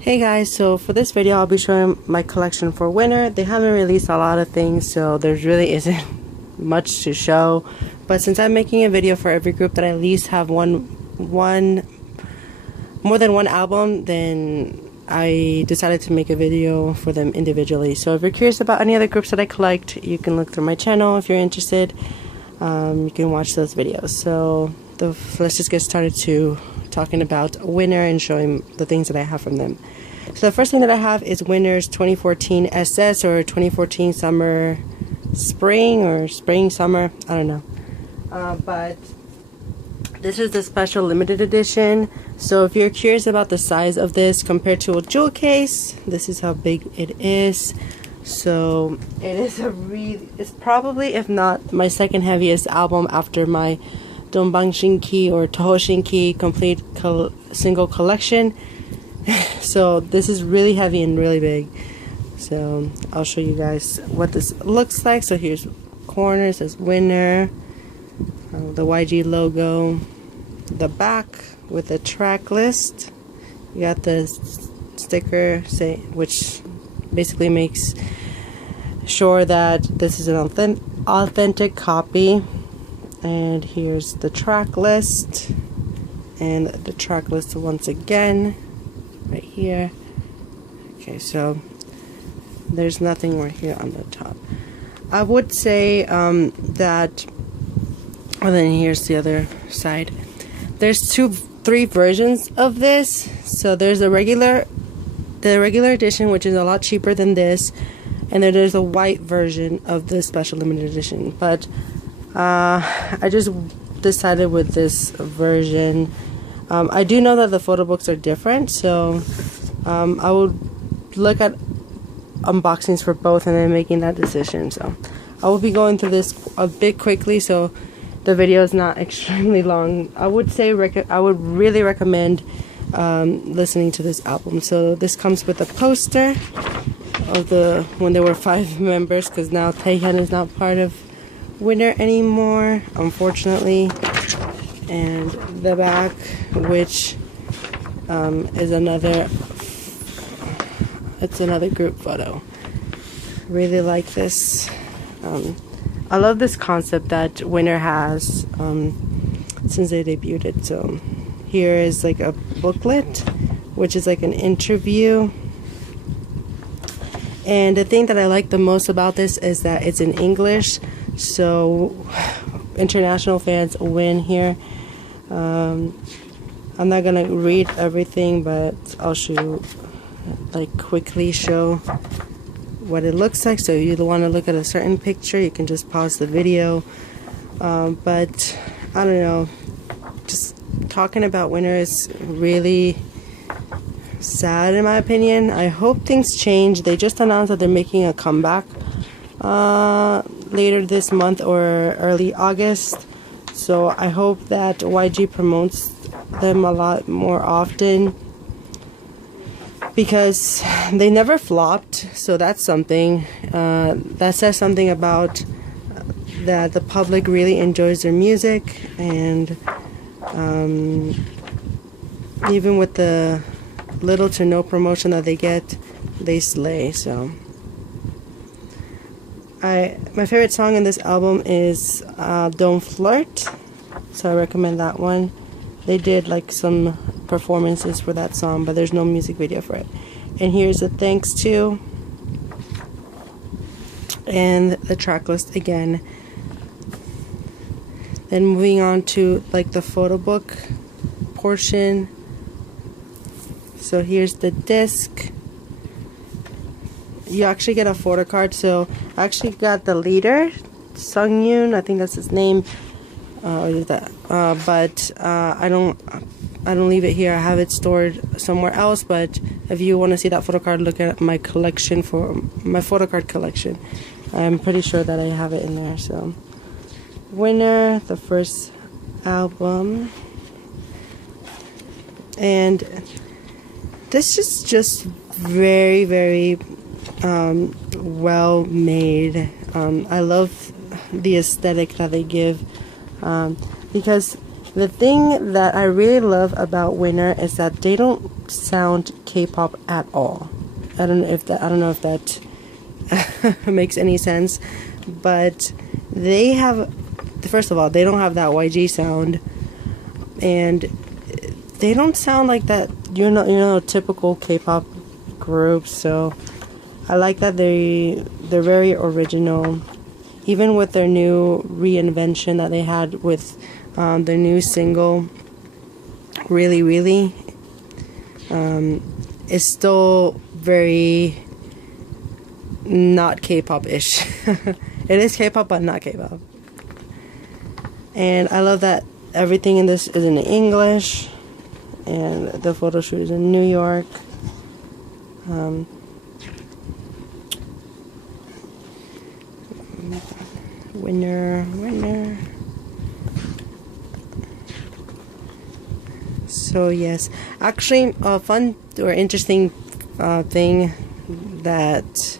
Hey guys, so for this video I'll be showing my collection for winter. They haven't released a lot of things, so there really isn't much to show. But since I'm making a video for every group that I at least have more than one album, then I decided to make a video for them individually. So if you're curious about any other groups that I collect, you can look through my channel. If you're interested, you can watch those videos. So let's just get started to talking about winter and showing the things that I have from them. So the first thing that I have is Winter's 2014 SS or 2014 summer spring or spring summer, I don't know, but this is the special limited edition. So if you're curious about the size of this compared to a jewel case, this is how big it is. So it is it's probably, if not my second heaviest album after my Donbangshinki or Tohoshinki complete single collection. So this is really heavy and really big. So I'll show you guys what this looks like. So here's corner, says winner, the YG logo, the back with the track list. You got the sticker which basically makes sure that this is an authentic copy. And here's the track list, and the track list once again right here. Okay, so there's nothing right here on the top. I would say that, and then here's the other side. There's three versions of this. So there's the regular edition, which is a lot cheaper than this, and then there's a white version of the special limited edition. But I just decided with this version. I do know that the photo books are different, so I would look at unboxings for both and then making that decision. So I will be going through this a bit quickly, so the video is not extremely long. I would say I would really recommend listening to this album. So this comes with a poster of when there were 5 members, because now Taehyun is not part of winter anymore, unfortunately. And the back, which is another group photo. Really like this. I love this concept that winter has since they debuted it. So here is like a booklet, which is like an interview. And the thing that I like the most about this is that it's in English. So international fans win here. I'm not gonna read everything, but I'll quickly show what it looks like. So if you want to look at a certain picture, you can just pause the video. But I don't know, just talking about winter is really sad in my opinion. I hope things change. They just announced that they're making a comeback later this month or early August. So I hope that YG promotes them a lot more often, because they never flopped. So that's something that says something about that the public really enjoys their music, and even with the little to no promotion that they get, they slay. So my favorite song in this album is Don't Flirt, so I recommend that one. They did like some performances for that song, but there's no music video for it. And here's a thanks to, and the track list again. Then moving on to like the photo book portion. So here's the disc. You actually get a photo card. So I actually got the leader, Sungyoon, I think that's his name. But I don't leave it here. I have it stored somewhere else. But if you want to see that photo card, look at my collection for my photo card collection. I'm pretty sure that I have it in there. So Winner, the first album, and this is just very, very well made. I love the aesthetic that they give, because The thing that I really love about Winner is that they don't sound K-pop at all. I don't know if that makes any sense, but they have, first of all, they don't have that YG sound, and they don't sound like that, typical K-pop group. So I like that they're very original, even with their new reinvention that they had with their new single, Really Really. It's still very not K-pop-ish. It is K-pop, but not K-pop. And I love that everything in this is in English, and the photo shoot is in New York. Winner. So yes, actually, a fun or interesting thing that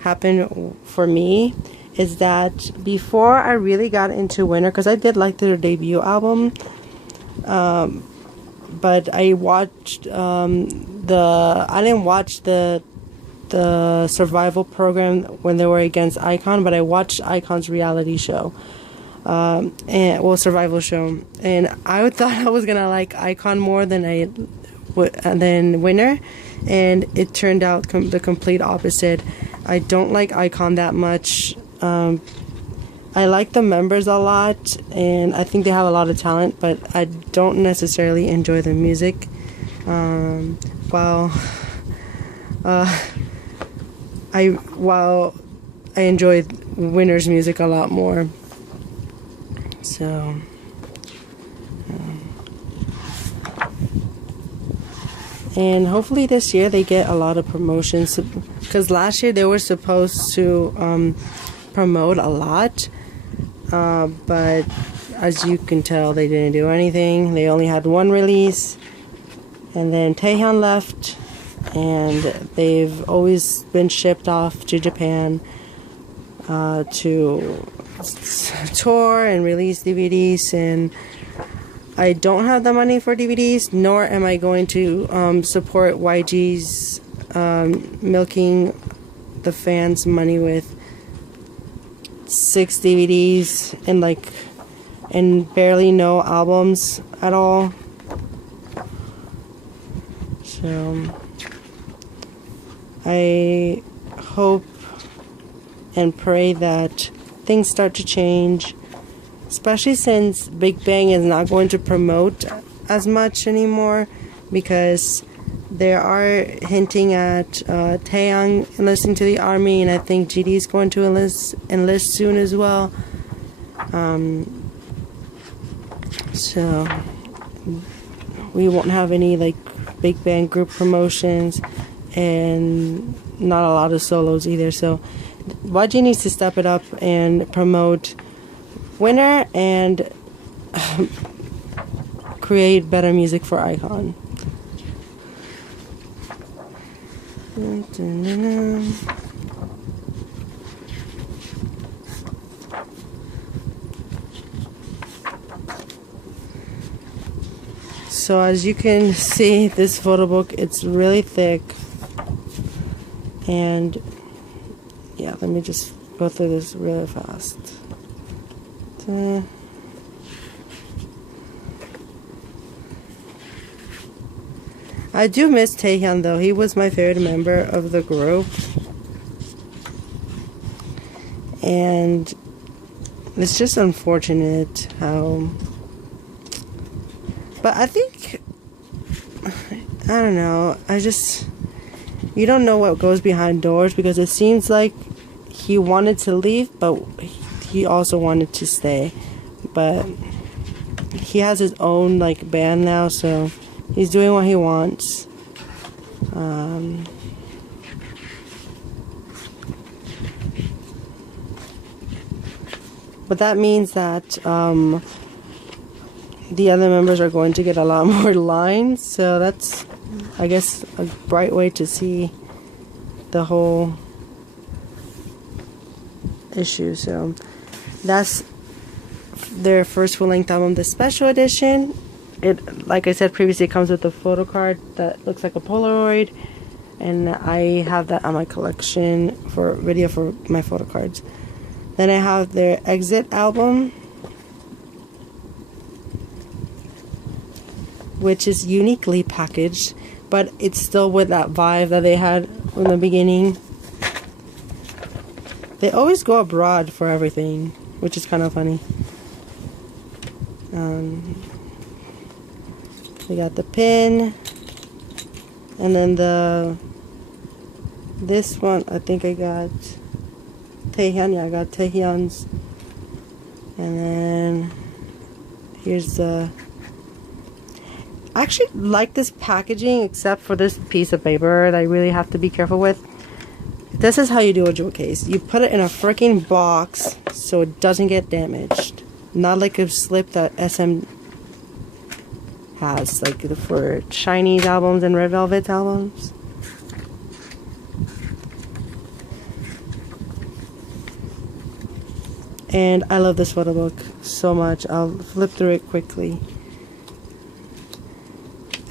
happened for me is that before I really got into Winner, because I did like their debut album, but I watched I didn't watch the survival program when they were against Icon, but I watched Icon's reality show, survival show, and I thought I was gonna like Icon more than than Winner, and it turned out the complete opposite. I don't like Icon that much. I like the members a lot, and I think they have a lot of talent, but I don't necessarily enjoy the music. While I enjoy Winner's music a lot more. So and hopefully this year they get a lot of promotions, because last year they were supposed to promote a lot, but as you can tell, they didn't do anything. They only had one release, and then Taehyun left, and they've always been shipped off to Japan to tour and release DVDs, and I don't have the money for DVDs, nor am I going to support YG's milking the fans' money with 6 DVDs and barely no albums at all. So I hope and pray that things start to change, especially since Big Bang is not going to promote as much anymore, because they are hinting at Taeyang enlisting to the army, and I think GD is going to enlist soon as well. So we won't have any Big Bang group promotions, and not a lot of solos either. So YG needs to step it up and promote Winner and create better music for Icon. So as you can see, this photo book, it's really thick, and yeah, let me just go through this really fast. I do miss Taehyun though. He was my favorite member of the group, and it's just unfortunate how, but I think, I don't know, you don't know what goes behind doors, because it seems like he wanted to leave, but he also wanted to stay. But he has his own band now, so he's doing what he wants. But that means that the other members are going to get a lot more lines, so that's, I guess, a bright way to see the whole issue. So that's their first full-length album, the special edition. It, like I said previously, comes with a photo card that looks like a Polaroid, and I have that on my collection for video for my photo cards. Then I have their Exit album, which is uniquely packaged, but it's still with that vibe that they had from the beginning. They always go abroad for everything, which is kind of funny. We got the pin, and then this one I think I got Taehyun. Yeah, I got Taehyun's, and then here's the. I actually like this packaging, except for this piece of paper that I really have to be careful with. This is how you do a jewel case. You put it in a freaking box so it doesn't get damaged. Not like a slip that SM has, like for Chinese albums and Red Velvet albums. And I love this photo book so much. I'll flip through it quickly.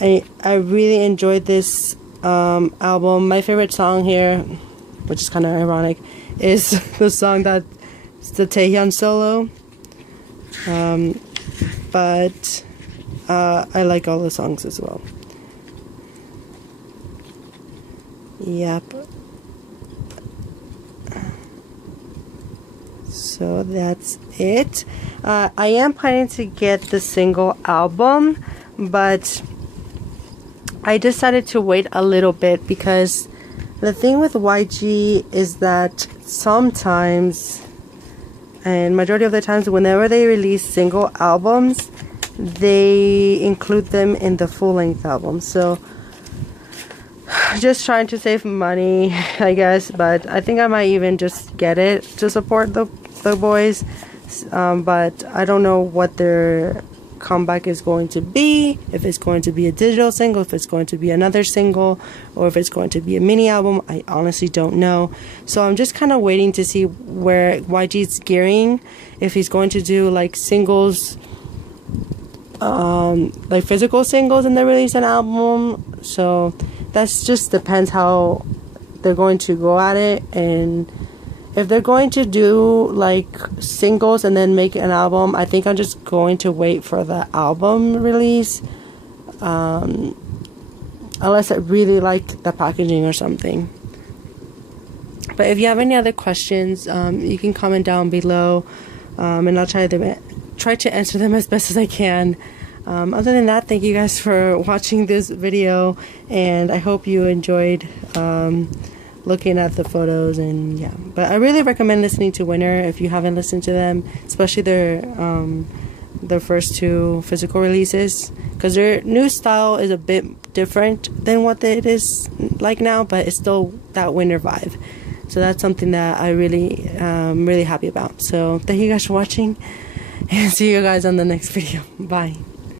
I really enjoyed this album. My favorite song here, which is kind of ironic, is the song that's the Taehyun solo. But I like all the songs as well. Yep. So that's it. I am planning to get the single album, but I decided to wait a little bit because the thing with YG is that sometimes, and majority of the times, whenever they release single albums, they include them in the full-length album. So just trying to save money, I guess, but I think I might even just get it to support the boys. But I don't know what their comeback is going to be, if it's going to be a digital single, if it's going to be another single, or if it's going to be a mini album. I honestly don't know. So I'm just kind of waiting to see where YG's gearing, if he's going to do like singles, like physical singles, and then release an album. So that just depends how they're going to go at it. And if they're going to do like singles and then make an album, I think I'm just going to wait for the album release, unless I really like the packaging or something. But if you have any other questions, you can comment down below, and I'll try to answer them as best as I can. Other than that, thank you guys for watching this video, and I hope you enjoyed looking at the photos. And yeah, but I really recommend listening to Winner if you haven't listened to them, especially their first two physical releases, because their new style is a bit different than what it is like now, but it's still that Winner vibe. So that's something that I really really happy about. So thank you guys for watching, and see you guys on the next video. Bye.